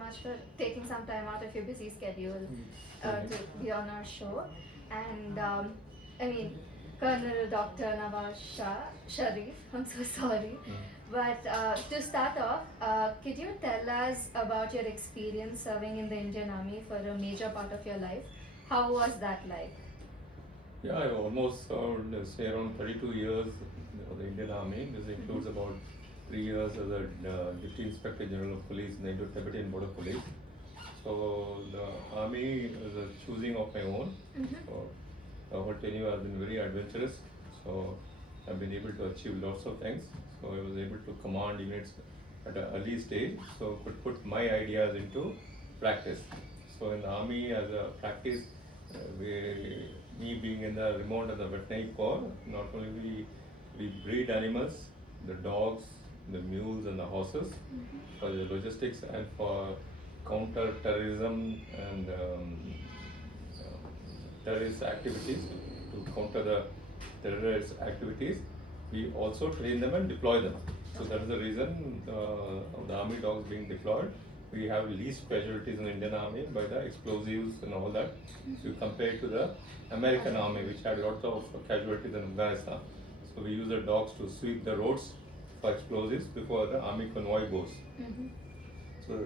much for taking some time out of your busy schedule to be on our show. And I mean, Colonel Dr. Navaz Sharif, I'm so sorry. But to start off, could you tell us about your experience serving in the Indian Army for a major part of your life? How was that like? Yeah, I almost served, say, around 32 years in the Indian Army. This includes about 3 years as a Deputy Inspector General of Police in the Indo-Tibetan Border Police. So the Army is a choosing of my own. So the whole tenure has been very adventurous. So I've been able to achieve lots of things. So I was able to command units at an early stage. So could put my ideas into practice. So in the Army as a practice, me being in the remote and the veterinary corps, not only we breed animals, the dogs, the mules and the horses for the logistics and for counter terrorism and terrorist activities, to counter the terrorist activities. We also train them and deploy them. So that is the reason of the army dogs being deployed. We have least casualties in the Indian Army by the explosives and all that. So you compare it to the American Army, which had lots of casualties in Afghanistan. So we use the dogs to sweep the roads for explosives before the army convoy goes. So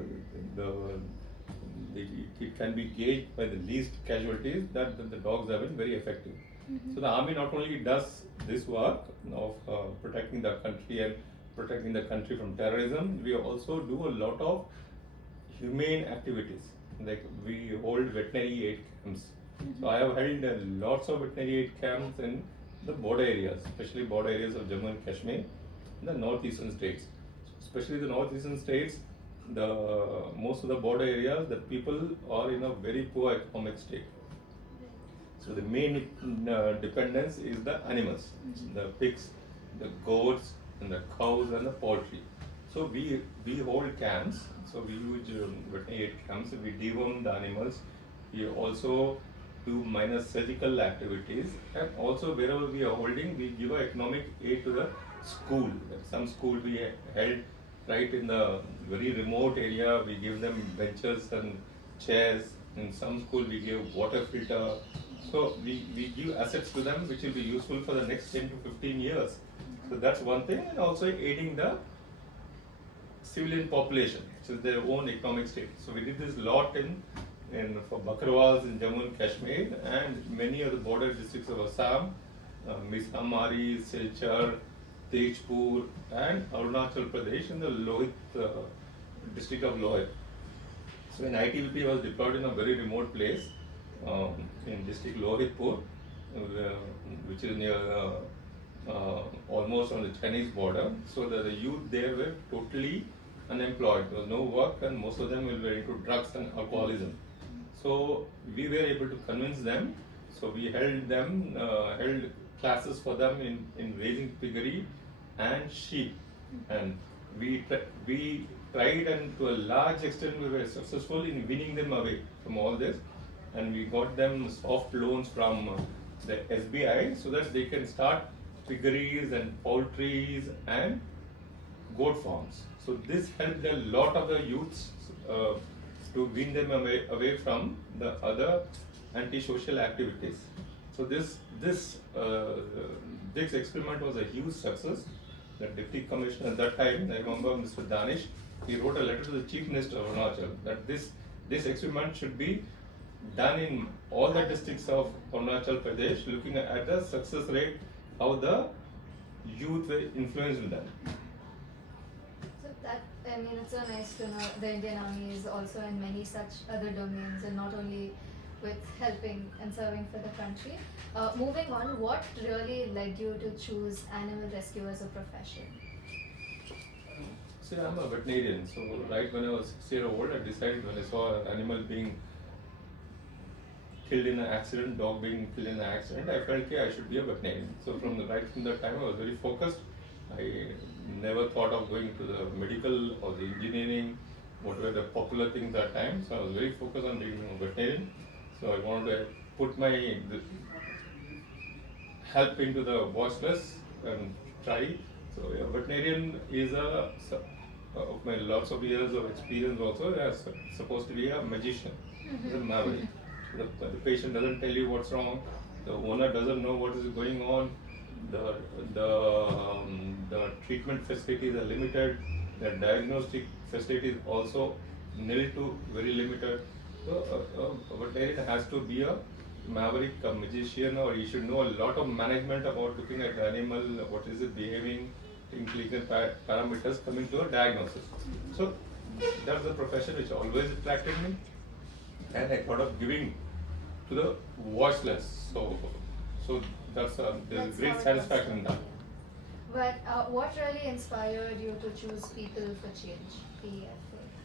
it can be gauged by the least casualties that the dogs have been very effective. So the army not only does this work of protecting the country and protecting the country from terrorism, we also do a lot of humane activities. Like we hold veterinary aid camps. So I have held lots of veterinary aid camps in the border areas, especially border areas of Jammu and Kashmir, in the northeastern states. Especially the northeastern states, the most of the border areas, the people are in a very poor economic state. So the main dependence is the animals, the pigs, the goats, and the cows and the poultry. So we hold camps. So we use veterinary aid camps. We deworm the animals. We also do minor surgical activities, and also wherever we are holding, we give economic aid to the school. Some school we held right in the very remote area. We give them benches and chairs. In some school we give water filter. So we give assets to them which will be useful for the next 10 to 15 years. So that's one thing, and also aiding the civilian population, which is their own economic state. So we did this lot in for Bakarwals in Jammu and Kashmir and many of the border districts of Assam, Misamari, Silchar, Tejpur and Arunachal Pradesh in the Lohit district of Lohit. So in ITBP was deployed in a very remote place in district Lohitpur, which is near almost on the Chinese border. So the youth there were totally unemployed. There was no work and most of them were into drugs and alcoholism. So we were able to convince them. So we held classes for them in raising piggery and sheep, and we tried, and to a large extent we were successful in winning them away from all this, and we got them soft loans from the SBI so that they can start piggeries and poultries and goat farms. So this helped a lot of the youths to win them away from the other anti-social activities. So this experiment was a huge success. The Deputy Commissioner at that time, I remember Mr. Danish, he wrote a letter to the Chief Minister of Arunachal that this experiment should be done in all the districts of Arunachal Pradesh, looking at the success rate, how the youth were influenced with that. So that, I mean, it's so nice to know the Indian Army is also in many such other domains and not only with helping and serving for the country. Moving on, what really led you to choose animal rescue as a profession? See, I'm a veterinarian, so right when I was 6 years old, I decided when I saw an animal being killed in an accident, dog being killed in an accident, I felt I should be a veterinarian. So from that time, I was very focused. I never thought of going to the medical or the engineering, what were the popular things at that time. So I was very focused on being a veterinarian. So I wanted to put my help into the watchlist and try. So a veterinarian is of my lots of years of experience also, as supposed to be a magician. He's a maverick. The patient doesn't tell you what's wrong. The owner doesn't know what is going on. The treatment facilities are limited. The diagnostic facilities also nil to very limited. So a veterinarian has to be a maverick, a magician, or he should know a lot of management about looking at the animal, what is it behaving, in clinical parameters coming to a diagnosis. So that's the profession which always attracted me, and I thought of giving to the voiceless. So there's That's great how it satisfaction was. in that. But what really inspired you to choose People for Change, PFA?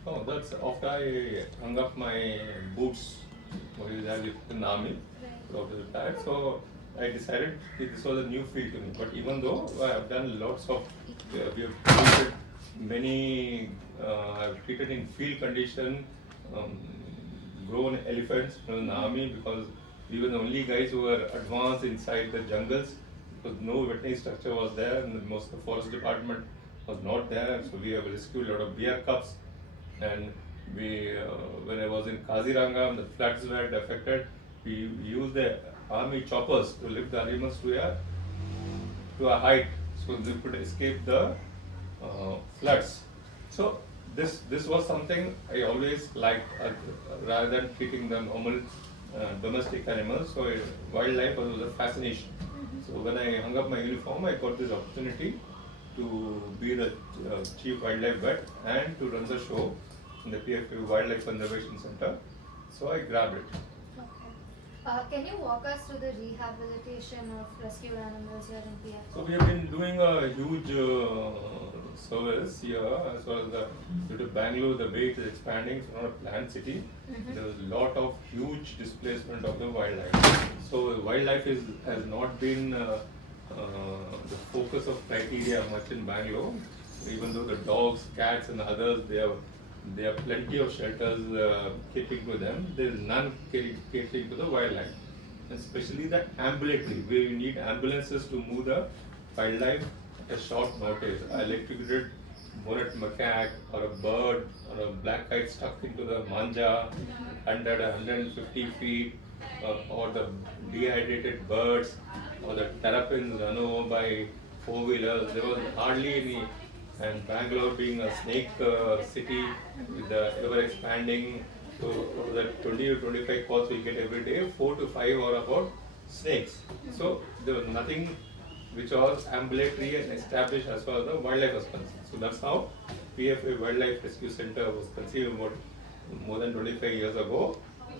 Oh, that's after I hung up my boots while I was in the army, Right. after retired. So I decided that this was a new field to me. But even though I have done lots of, we have treated many, I've treated in field condition, grown elephants in the army, because we were the only guys who were advanced inside the jungles, because no veterinary structure was there, and most of the forest department was not there. So we have rescued a lot of bear cubs, and we, when I was in Kaziranga, the floods were affected, we used the army choppers to lift the animals to a height, so they could escape the floods. So this was something I always liked, rather than treating the normal domestic animals. So wildlife was a fascination. So when I hung up my uniform, I got this opportunity to be the chief wildlife vet and to run the show in the PFA Wildlife Conservation Center. So I grabbed it. Okay. Can you walk us through the rehabilitation of rescued animals here in PFA? So we have been doing a huge service here, as well as due to Bangalore, the way it is expanding. It's not a planned city. There was a lot of huge displacement of the wildlife. So wildlife has not been the focus of criteria much in Bangalore. Even though the dogs, cats, and others, they have plenty of shelters catering to them. There is none catering to the wildlife, especially the ambulatory, where you need ambulances to move the wildlife at a short notice. I electrocuted bonnet macaque, or a bird, or a black kite stuck into the manja, 150 feet, or the dehydrated birds, or the terrapins run over by four-wheelers. There was hardly any. And Bangalore being a snake city with the ever expanding, so the 20 to 25 calls we get every day, 4 to 5 are about snakes. So there was nothing which was ambulatory and established as far as the wildlife was concerned. So that's how PFA Wildlife Rescue Center was conceived about more than 25 years ago.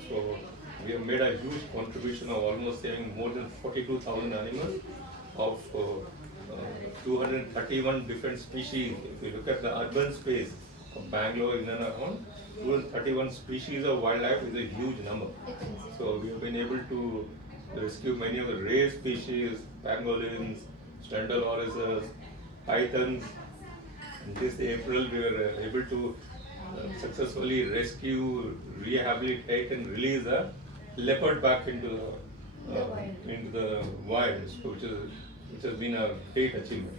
So we have made a huge contribution of almost saving more than 42,000 animals of 231 different species. If you look at the urban space of Bangalore, in and around, 231 species of wildlife is a huge number. So we have been able to rescue many of the rare species, pangolins, stendaloruses, pythons. This April we were able to successfully rescue, rehabilitate, and release a leopard back into the wild, so which has been a great achievement.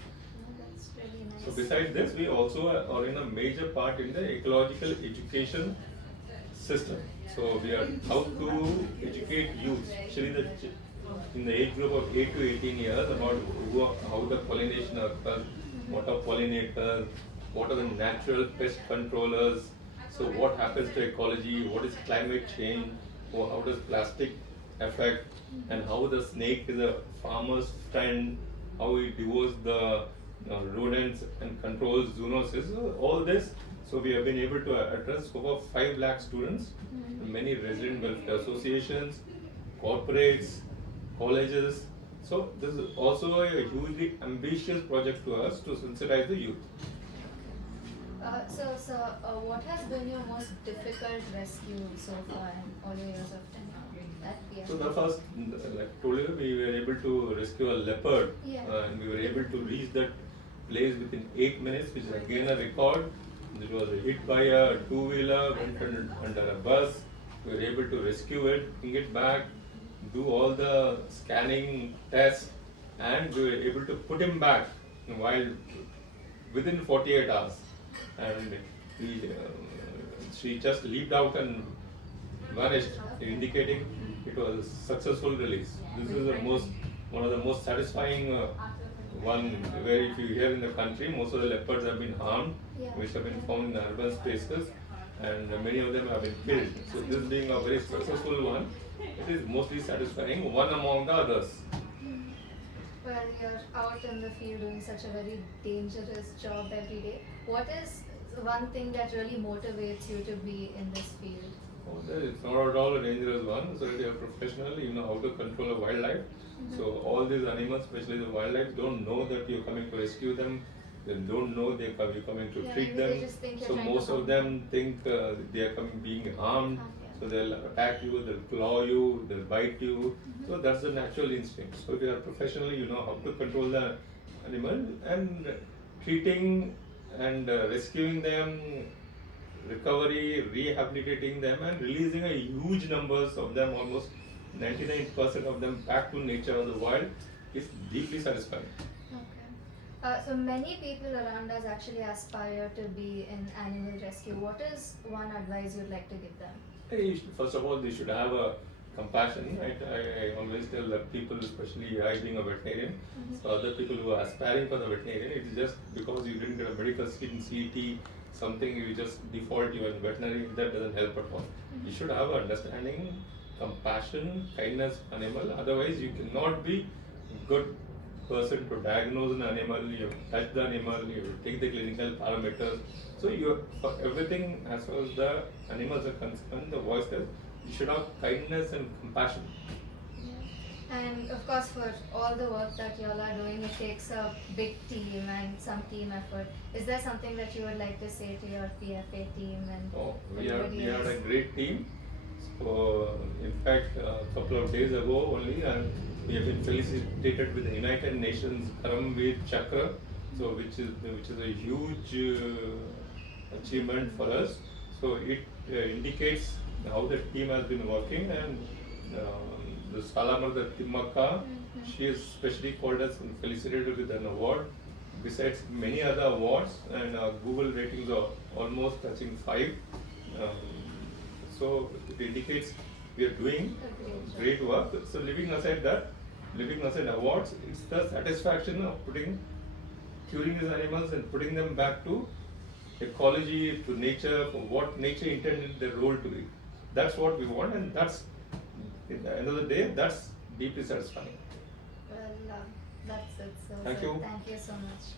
That's really nice. So besides this, we also are in a major part in the ecological education system. So we are how to educate youth, especially in the age group of 8 to 18 years, about how the pollination occurs, what are pollinators, what are the natural pest controllers, so what happens to ecology, what is climate change, how does plastic affect, and how the snake is a farmer's friend, how it devours the rodents and controls zoonosis, all this. So we have been able to address over 5 lakh students, many resident welfare associations, corporates, colleges. So this is also a hugely ambitious project to us to sensitize the youth. So, what has been your most difficult rescue so far in all your years of tenure at PFA? So the first, like I told you, we were able to rescue a leopard, Yeah. and we were able to reach that place within 8 minutes, which is again a record. It was hit by a two-wheeler, went under a bus. We were able to rescue it, bring it back, do all the scanning tests, and we were able to put him back while within 48 hours. and she just leaped out and vanished, indicating it was a successful release. This is one of the most satisfying one, where if you hear in the country, most of the leopards have been harmed, which have been found in urban spaces, and many of them have been killed. So this being a very successful one, it is mostly satisfying, one among the others. Well, you're out in the field doing such a very dangerous job every day. What is one thing that really motivates you to be in this field? Oh, it's not at all a dangerous one. So if you're a professional, you know how to control a wildlife. So all these animals, especially the wildlife, don't know that you're coming to rescue them. They don't know you're coming to treat them. So most of them think they are being harmed. So they'll attack you, they'll claw you, they'll bite you. So that's the natural instinct. So if you are a professional, you know how to control the animal, and treating and rescuing them, recovery, rehabilitating them, and releasing a huge numbers of them, almost 99% of them, back to nature or the wild, is deeply satisfying. Okay. So many people around us actually aspire to be in animal rescue. What is one advice you'd like to give them? First of all, they should have a compassion. Right? I always tell that people, especially I being a veterinarian, so other people who are aspiring for the veterinarian, it's just because you didn't get a medical skin CT, something you just default you in veterinary, that doesn't help at all. You should have understanding, compassion, kindness animal. Otherwise, you cannot be a good person to diagnose an animal. You touch the animal, you take the clinical parameters. So you, for everything as far as the animals are concerned, the voice says you should have kindness and compassion. And of course, for all the work that you all are doing, it takes a big team and some team effort. Is there something that you would like to say to your PFA team and we are a great team. So in fact, a couple of days ago only, we have been felicitated with the United Nations Karamveer Chakra, so which is a huge achievement for us. So it indicates how the team has been working, and the Salamada Timmaka, she is specially called us and felicitated with an award. Besides many other awards, and Google ratings are almost touching 5. So it indicates we are doing great work. So leaving aside awards, it's the satisfaction of curing these animals and putting them back to ecology, to nature, for what nature intended their role to be. That's what we want, and that's, at the end of the day, that's deeply satisfying. Well, that's it. So thank you. Thank you so much.